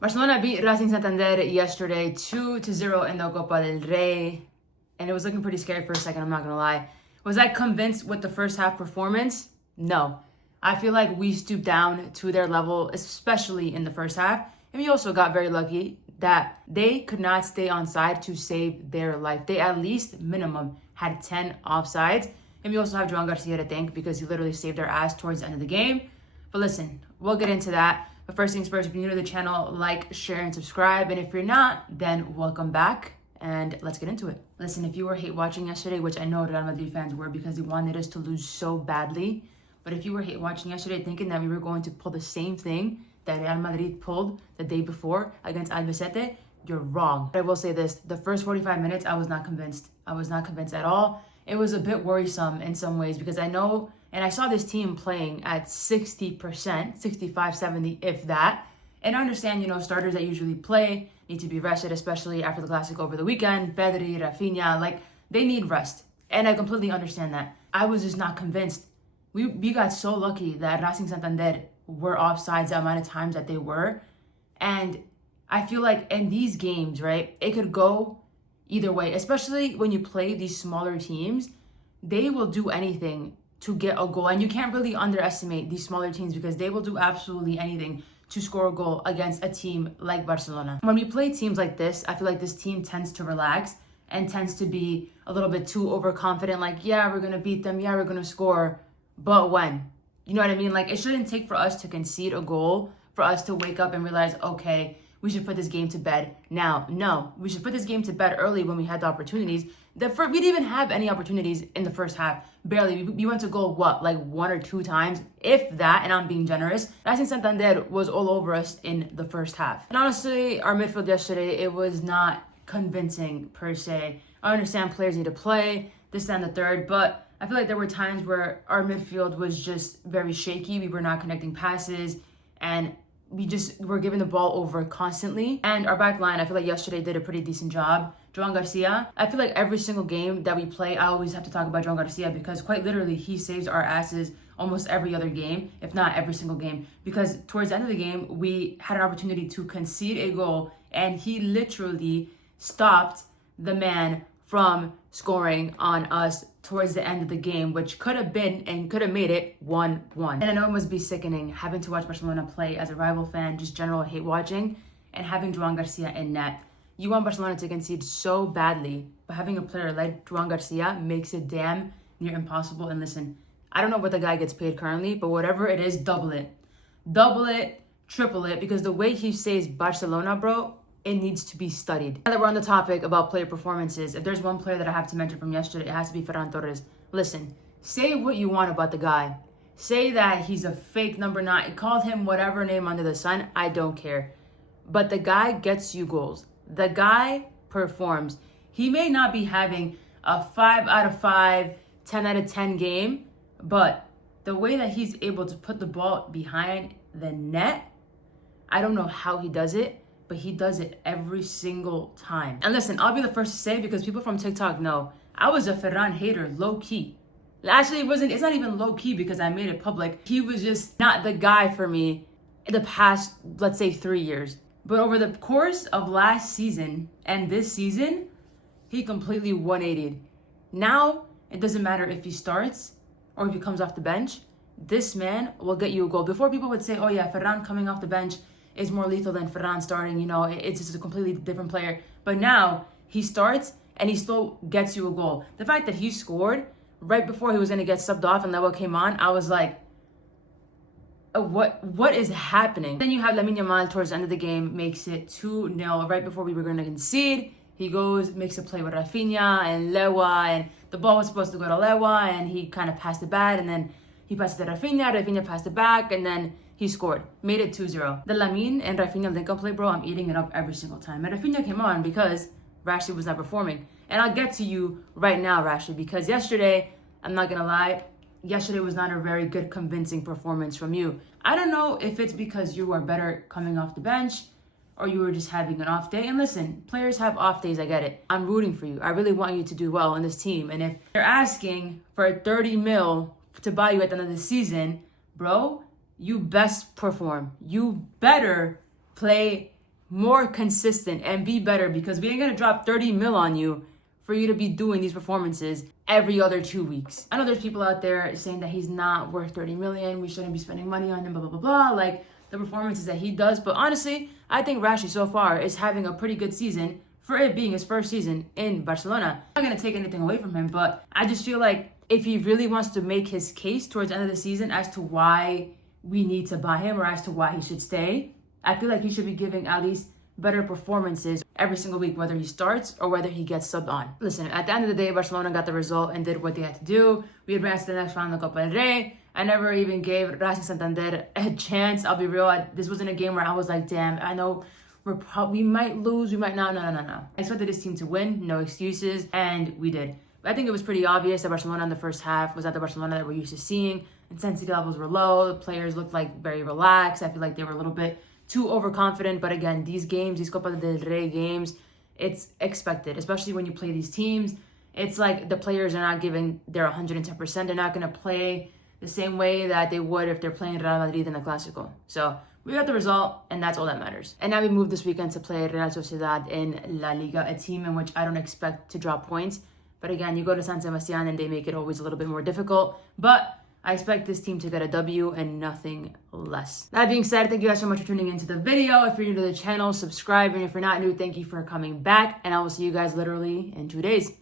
Barcelona beat Racing Santander yesterday 2-0 in the Copa del Rey. And it was looking pretty scary for a second, I'm not going to lie. Was I convinced with the first half performance? No. I feel like we stooped down to their level, especially in the first half. And we also got very lucky that they could not stay on side to save their life. They at least minimum had 10 offsides. And we also have Joan Garcia to thank because he literally saved our ass towards the end of the game. But listen, we'll get into that. But first things first, if you're new to the channel, like, share, and subscribe. And if you're not, then welcome back. And let's get into it. Listen, if you were hate watching yesterday, which I know Real Madrid fans were because they wanted us to lose so badly. But if you were hate watching yesterday thinking that we were going to pull the same thing that Real Madrid pulled the day before against Albacete, you're wrong. But I will say this, the first 45 minutes, I was not convinced. I was not convinced at all. It was a bit worrisome in some ways because I know, and I saw this team playing at 60%, 65, 70, if that. And I understand, starters that usually play need to be rested, especially after the Classic over the weekend. Pedri, Rafinha, they need rest. And I completely understand that. I was just not convinced. We got so lucky that Racing Santander were offsides the amount of times that they were. And I feel like in these games, right, it could go either way, especially when you play these smaller teams. They will do anything to get a goal. And you can't really underestimate these smaller teams because they will do absolutely anything to score a goal against a team like Barcelona. When we play teams like this, I feel like this team tends to relax and tends to be a little bit too overconfident. Like, yeah, we're going to beat them. Yeah, we're going to score. But when? You know what I mean? It shouldn't take for us to concede a goal for us to wake up and realize, okay, we should put this game to bed now. No, we should put this game to bed early when we had the opportunities. We didn't even have any opportunities in the first half. Barely. We went to goal, one or two times, if that, and I'm being generous. Racing Santander was all over us in the first half. And honestly, our midfield yesterday, it was not convincing per se. I understand players need to play, this and the third, but I feel like there were times where our midfield was just very shaky. We were not connecting passes, and we just were giving the ball over constantly. And our back line, I feel like yesterday did a pretty decent job. Joan Garcia, I feel like every single game that we play, I always have to talk about Joan Garcia because quite literally he saves our asses almost every other game, if not every single game. Because towards the end of the game, we had an opportunity to concede a goal and he literally stopped the man from scoring on us towards the end of the game, which could have been and could have made it 1-1. And I know it must be sickening having to watch Barcelona play as a rival fan, just general hate watching, and having Joan Garcia in net. You want Barcelona to concede so badly, but having a player like Joan Garcia makes it damn near impossible. And listen, I don't know what the guy gets paid currently, but whatever it is, double it. Double it, triple it, because the way he saves Barcelona, bro, it needs to be studied. Now that we're on the topic about player performances, if there's one player that I have to mention from yesterday, it has to be Ferran Torres. Listen, say what you want about the guy. Say that he's a fake number 9. Call him whatever name under the sun. I don't care. But the guy gets you goals. The guy performs. He may not be having a 5 out of 5, 10 out of 10 game, but the way that he's able to put the ball behind the net, I don't know how he does it, but he does it every single time. And listen, I'll be the first to say, because people from TikTok know, I was a Ferran hater, low key. Actually, it's not even low key because I made it public. He was just not the guy for me in the past, let's say 3 years. But over the course of last season and this season, he completely 180'd. Now, it doesn't matter if he starts or if he comes off the bench. This man will get you a goal. Before, people would say, oh yeah, Ferran coming off the bench is more lethal than Ferran starting. It's just a completely different player. But now, he starts and he still gets you a goal. The fact that he scored right before he was going to get subbed off and Lewa came on, I was like, what is happening? Then you have Lamine Yamal towards the end of the game, makes it 2-0 right before we were going to concede. He goes, makes a play with Rafinha and Lewa, and the ball was supposed to go to Lewa, and he kind of passed it back, and then he passed it to Rafinha, Rafinha passed it back, and then he scored. Made it 2-0. The Lamine and Rafinha link-up play, bro, I'm eating it up every single time. And Rafinha came on because Rashid was not performing. And I'll get to you right now, Rashid, because yesterday, I'm not going to lie, yesterday was not a very good, convincing performance from you. I don't know if it's because you are better coming off the bench or you were just having an off day. And listen, players have off days, I get it. I'm rooting for you. I really want you to do well in this team. And if they're asking for 30 mil to buy you at the end of the season, bro, you best perform. You better play more consistent and be better, because we ain't gonna drop 30 mil on you for you to be doing these performances every other 2 weeks. I know there's people out there saying that he's not worth 30 million, we shouldn't be spending money on him, blah, blah, blah, blah, like the performances that he does. But honestly, I think Rashi so far is having a pretty good season for it being his first season in Barcelona. I'm not gonna take anything away from him, but I just feel like if he really wants to make his case towards the end of the season as to why we need to buy him or as to why he should stay, I feel like he should be giving at least better performances every single week, whether he starts or whether he gets subbed on. Listen, at the end of the day, Barcelona got the result and did what they had to do. We advanced to the next round of the Copa del Rey. I never even gave Racing Santander a chance. I'll be real. This wasn't a game where I was like, damn, I know we might lose, we might not. No. I expected this team to win, no excuses, and we did. But I think it was pretty obvious that Barcelona in the first half was not the Barcelona that we're used to seeing. Intensity levels were low. The players looked like very relaxed. I feel like they were a little bit too overconfident. But again, these games, these Copa del Rey games, it's expected, especially when you play these teams. It's like the players are not giving their 110%. They're not going to play the same way that they would if they're playing Real Madrid in the Clásico. So we got the result, and that's all that matters. And now we move this weekend to play Real Sociedad in La Liga, a team in which I don't expect to drop points. But again, you go to San Sebastián and they make it always a little bit more difficult. But I expect this team to get a W and nothing less. That being said, thank you guys so much for tuning into the video. If you're new to the channel, subscribe. And if you're not new, thank you for coming back. And I will see you guys literally in 2 days.